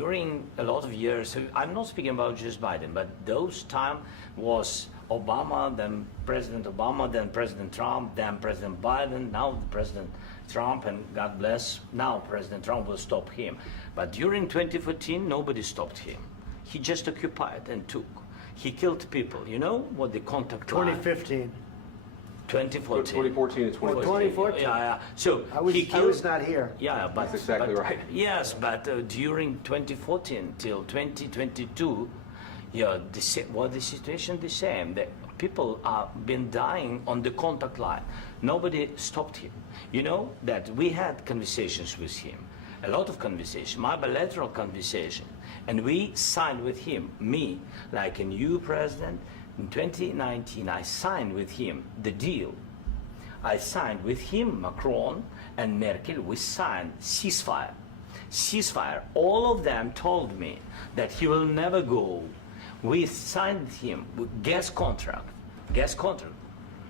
during a lot of years, so I'm not speaking about just Biden, but those time was Obama, then President Obama, then President Trump, then President Biden, now President Trump, and God bless, now President Trump will stop him. But during 2014, nobody stopped him. He just occupied and took. He killed people. You know what the contact line? 2015. 2014. 2014 and 2015. 2014. Yeah. So I was not here. Yeah, but That's exactly right. Yes, but during 2014 till 2022, yeah, the situation the same. The people are been dying on the contact line. Nobody stopped him. You know that we had conversations with him, a lot of conversation, my bilateral conversation, and we signed with him, me, like a new president. In 2019, I signed with him the deal. I signed with him, Macron and Merkel, we signed ceasefire. Ceasefire. All of them told me that he will never go. We signed with him with gas contract.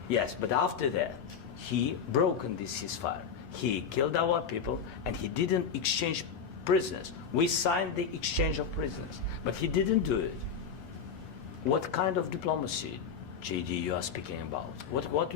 Yes, but after that, he broken this ceasefire. He killed our people and he didn't exchange prisoners. We signed the exchange of prisoners, but he didn't do it. What kind of diplomacy, JD, you are speaking about? What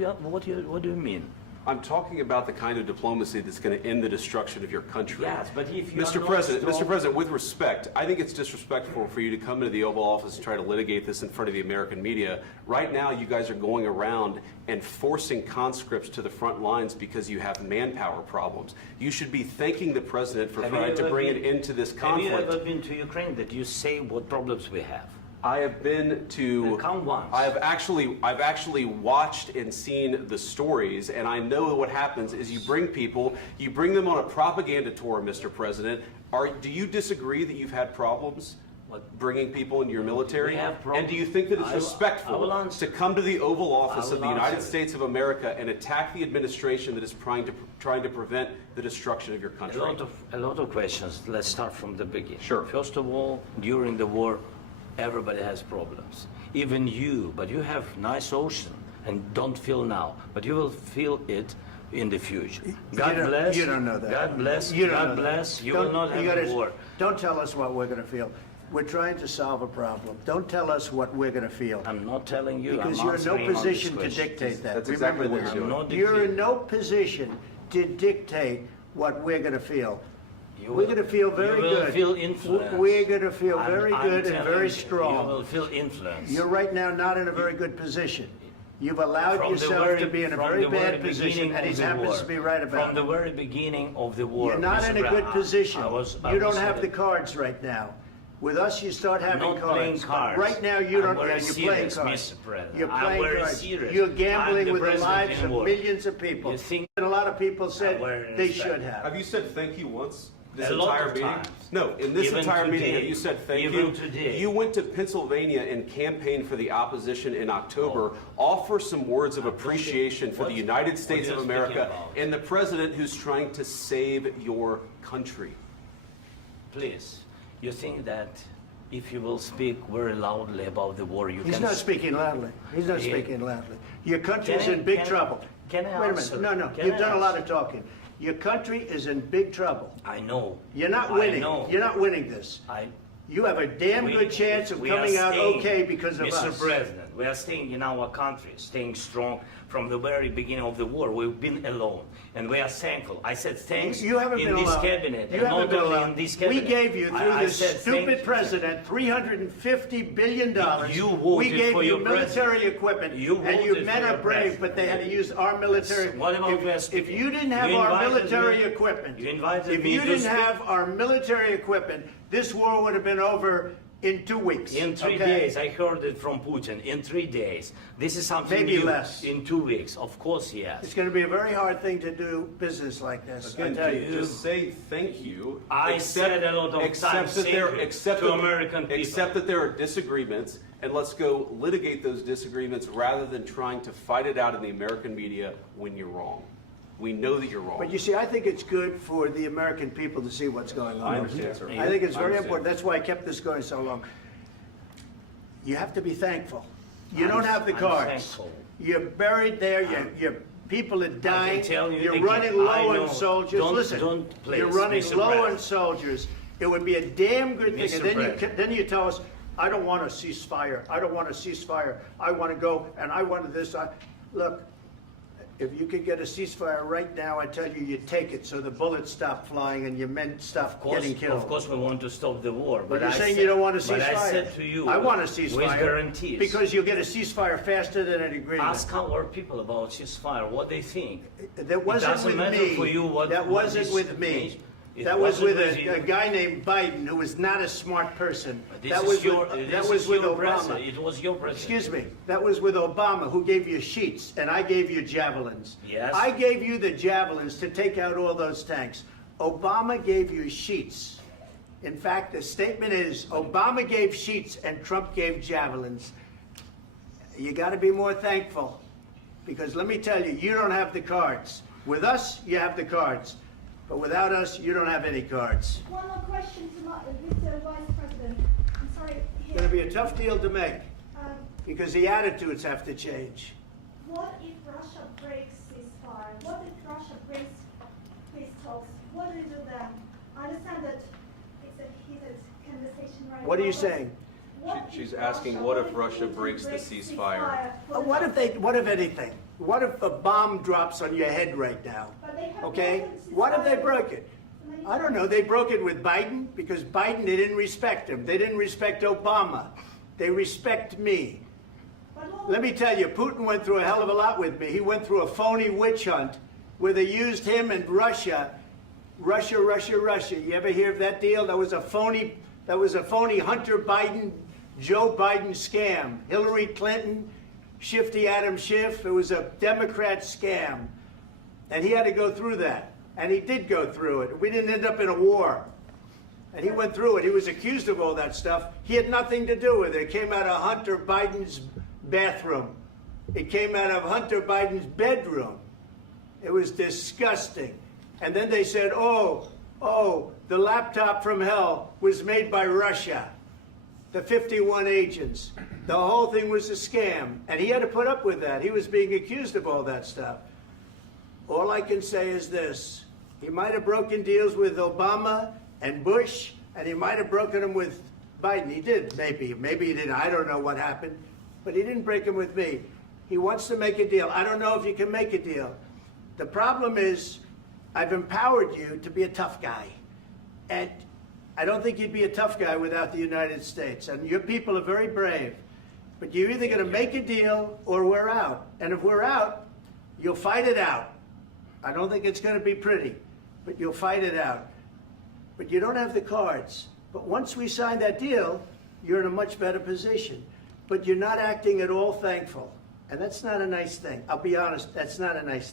do you mean? I'm talking about the kind of diplomacy that's going to end the destruction of your country. Yes, but if you Mr. President, with respect, I think it's disrespectful for you to come into the Oval Office and try to litigate this in front of the American media. Right now, you guys are going around and forcing conscripts to the front lines because you have manpower problems. You should be thanking the President for trying to bring an end to this conflict. Have you ever been to Ukraine that you say what problems we have? I have been to. Come once. I've actually watched and seen the stories, and I know what happens is you bring people, you bring them on a propaganda tour, Mr. President. Do you disagree that you've had problems bringing people into your military? And do you think that it's respectful to come to the Oval Office of the United States of America and attack the administration that is trying to prevent the destruction of your country? A lot of questions. Let's start from the beginning. Sure. First of all, during the war, everybody has problems. Even you, but you have nice ocean and don't feel now, but you will feel it in the future. God bless. You don't know that. God bless. You don't God know bless. that. You will not have a war. Don't tell us what we're going to feel. We're trying to solve a problem. Don't tell us what we're going to feel. I'm not telling you. Because I'm you're in no answering on position this to question. dictate that. That's Remember exactly what this. you're doing. You're in no position to dictate what we're going to feel. You We're will- going to feel very you will good. Feel influence. We're going to feel very I'm good and telling very you, strong. You will feel influence. You're right now not in a very good position. You've allowed From the yourself very- to be in a from very the very bad position, beginning and he of the happens war. to be right about From it. the very beginning of the war. You're not Mr. in a good Brown, position. I You don't was have the saying- cards right now. With us, you start having not playing cards. cards. Right now, you I'm don't. very Yeah, you're playing serious, cards. Mr. President. You're I'm playing very cards. serious. You're I'm gambling the with the president lives in of war. millions of people. You think- And a lot of people said Awareness they that- should have. Have you said thank you once? This A lot entire of meeting? times. No, in this Even entire meeting, today. have you said thank Even you? today. You went to Pennsylvania and campaigned for the opposition in October. Offer some words of appreciation for the United States what of are you speaking America about? and the president who's trying to save your country. Please, you think that if you will speak very loudly about the war, you He's can... not speaking loudly. He's not Yeah. speaking loudly. Your country is Can I- in big can I- trouble. can I Wait a answer? minute. No, Can you've I done a lot answer? of talking. Your country is in big trouble. I know. You're not I winning. know. You're not winning this. You have a damn good chance of we are coming out staying, okay because of Mr. us. President, we are staying in our country, staying strong from the very beginning of the war. We've been alone, and we are thankful. I said thanks You haven't in been this alone. cabinet, You and haven't not been only alone. in this We cabinet. gave you, through I this said thank stupid you. president, $350 billion. You we voted gave for you your military president. equipment, You and you voted men for are your brave, president. but they had to use our military. What about if you didn't have You our invited military me- equipment, you invited if me you to didn't speak- have our military equipment, this war would have been over in 2 weeks. In 3 okay? days, I heard it from Putin. In 3 days, this is something Maybe new. less. In 2 weeks, of course, yes. It's going to be a very hard thing to do business like this. I Again, tell you. just say thank you. I said a lot of times that there, thank you except to that, American people. Except that there are disagreements, and let's go litigate those disagreements rather than trying to fight it out in the American media when you're wrong. We know that you're wrong. But you see, I think it's good for the American people to see what's going on. I understand, sir. I think it's I very understand. important. That's why I kept this going so long. You have to be thankful. You don't have the I'm cards. thankful. You're buried there. Your people are dying. tell you You're again, running low I know. on soldiers. Don't- Listen, don't, please, you're running Mr. low on President. soldiers. It would be a damn good thing. Mr. And then President. then you tell us, I don't want a ceasefire. I don't want a ceasefire. I want to go and I want this. Look, if you could get a ceasefire right now, I tell you, you take it so the bullets stop flying and your men stop getting killed. Of course, we want to stop the war. But you're I saying said- you don't want a ceasefire. But I said to you, I want a ceasefire. with guarantees. Because you'll get a ceasefire faster than an agreement. Ask our people about ceasefire, what they think. That wasn't doesn't with matter me. for you what- That what wasn't this with me. means. It That was wasn't with with you. a guy named Biden who was not a smart person. This That is was your, with, this that was is with your Obama. president. It was your president. Excuse me. That was with Obama, who gave you sheets, and I gave you javelins. Yes. I gave you the javelins to take out all those tanks. Obama gave you sheets. In fact, the statement is Obama gave sheets and Trump gave javelins. You got to be more thankful, because let me tell you, you don't have the cards. With us, you have the cards. But without us, you don't have any cards. One more question to Mr. Vice President. I'm sorry. It's going to be a tough deal to make, Um, because the attitudes have to change. what if Russia breaks ceasefire? What if Russia breaks peace talks? What do you do then? I understand that it's a heated conversation right now. What are you but saying? what She's if asking, Russia- what if if Russia Putin breaks the breaks ceasefire? What if anything? What if a bomb drops on your head right now? But they have Okay? broken What if they ceasefire broke it? many I don't know. They broke it with Biden because Biden, they didn't respect him. They didn't respect Obama. They respect me. But what- Let me tell you, Putin went through a hell of a lot with me. He went through a phony witch hunt where they used him and Russia. Russia. You ever hear of that deal? That was a phony Hunter Biden, Joe Biden scam. Hillary Clinton, Shifty Adam Schiff. It was a Democrat scam. And he had to go through that. And he did go through it. We didn't end up in a war. And he went through it. He was accused of all that stuff. He had nothing to do with it. It came out of Hunter Biden's bathroom. It came out of Hunter Biden's bedroom. It was disgusting. And then they said, oh, the laptop from hell was made by Russia. The 51 agents. The whole thing was a scam. And he had to put up with that. He was being accused of all that stuff. All I can say is this. He might have broken deals with Obama and Bush, and he might have broken them with Biden. He did, maybe. Maybe he didn't. I don't know what happened. But he didn't break them with me. He wants to make a deal. I don't know if you can make a deal. The problem is, I've empowered you to be a tough guy. And I don't think you'd be a tough guy without the United States. And your people are very brave. But you're either going to make a deal or we're out. And if we're out, you'll fight it out. I don't think it's going to be pretty, but you'll fight it out. But you don't have the cards. But once we sign that deal, you're in a much better position. But you're not acting at all thankful. And that's not a nice thing. I'll be honest, that's not a nice thing.